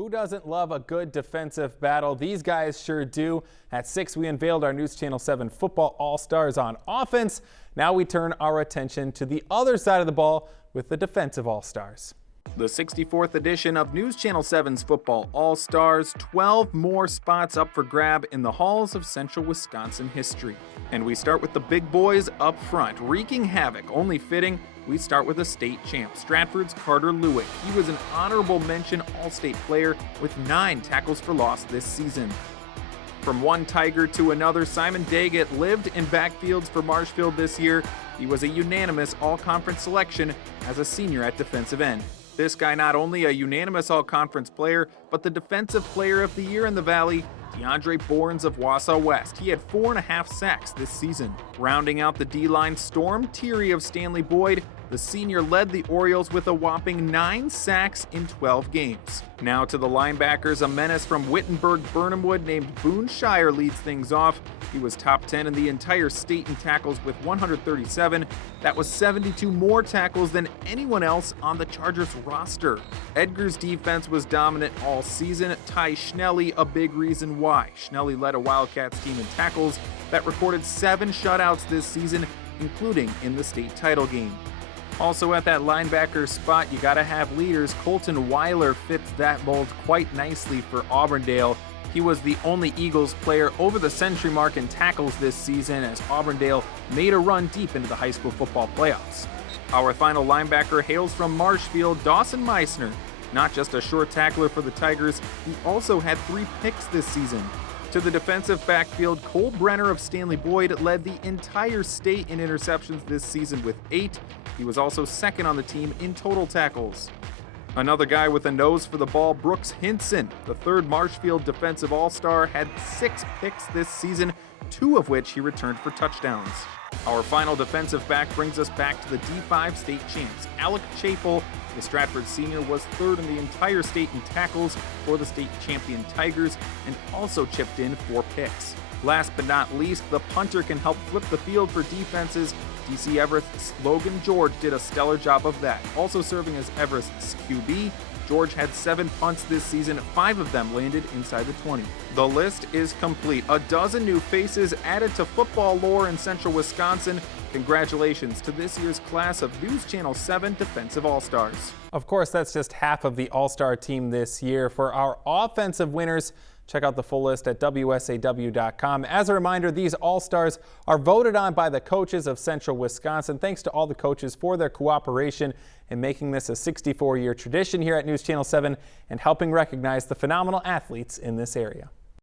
Who doesn't love a good defensive battle? These guys sure do. At 6, we unveiled our News Channel 7 Football All-Stars on offense. Now we turn our attention to the other side of the ball with the defensive All-Stars. The 64th edition of News Channel 7's Football All-Stars, 12 more spots up for grab in the halls of Central Wisconsin history. And we start with the big boys up front, wreaking havoc. Only fitting, we start with a state champ, Stratford's Carter Lewick. He was an honorable mention All-State player with 9 tackles for loss this season. From one Tiger to another, Simon Daggett lived in backfields for Marshfield this year. He was a unanimous All-Conference selection as a senior at defensive end. This guy not only a unanimous All-Conference player, but the Defensive Player of the Year in the Valley, DeAndre Bournes of Wausau West. He had 4.5 sacks this season. Rounding out the D-line, Storm Teary of Stanley Boyd, the senior led the Orioles with a whopping 9 sacks in 12 games. Now to the linebackers, a menace from Wittenberg-Burnhamwood named Boone Shire leads things off. He was top 10 in the entire state in tackles with 137. That was 72 more tackles than anyone else on the Chargers roster. Edgar's defense was dominant all season. Ty Schnelly a big reason why. Schnelly led a Wildcats team in tackles that recorded 7 shutouts this season, including in the state title game. Also at that linebacker spot, you gotta have leaders. Colton Weiler fits that mold quite nicely for Auburndale. He was the only Eagles player over the century mark in tackles this season as Auburndale made a run deep into the high school football playoffs. Our final linebacker hails from Marshfield, Dawson Meissner. Not just a short tackler for the Tigers, he also had 3 picks this season. To the defensive backfield, Cole Brenner of Stanley Boyd led the entire state in interceptions this season with 8. He was also second on the team in total tackles. Another guy with a nose for the ball, Brooks Hinson, the 3rd Marshfield Defensive All-Star, had 6 picks this season, 2 of which he returned for touchdowns. Our final defensive back brings us back to the D5 state champs. Alec Chapel, the Stratford senior, was 3rd in the entire state in tackles for the state champion Tigers and also chipped in 4 picks. Last but not least, the punter can help flip the field for defenses. DC Everest's Logan George did a stellar job of that. Also serving as Everest's QB, George had 7 punts this season, 5 of them landed inside the 20. The list is complete. A dozen new faces added to football lore in Central Wisconsin. Congratulations to this year's class of News Channel 7 Defensive All-Stars. Of course, that's just half of the All-Star team this year. For our offensive winners, check out the full list at WSAW.com. As a reminder, these All-Stars are voted on by the coaches of Central Wisconsin. Thanks to all the coaches for their cooperation in making this a 64-year tradition here at News Channel 7 and helping recognize the phenomenal athletes in this area.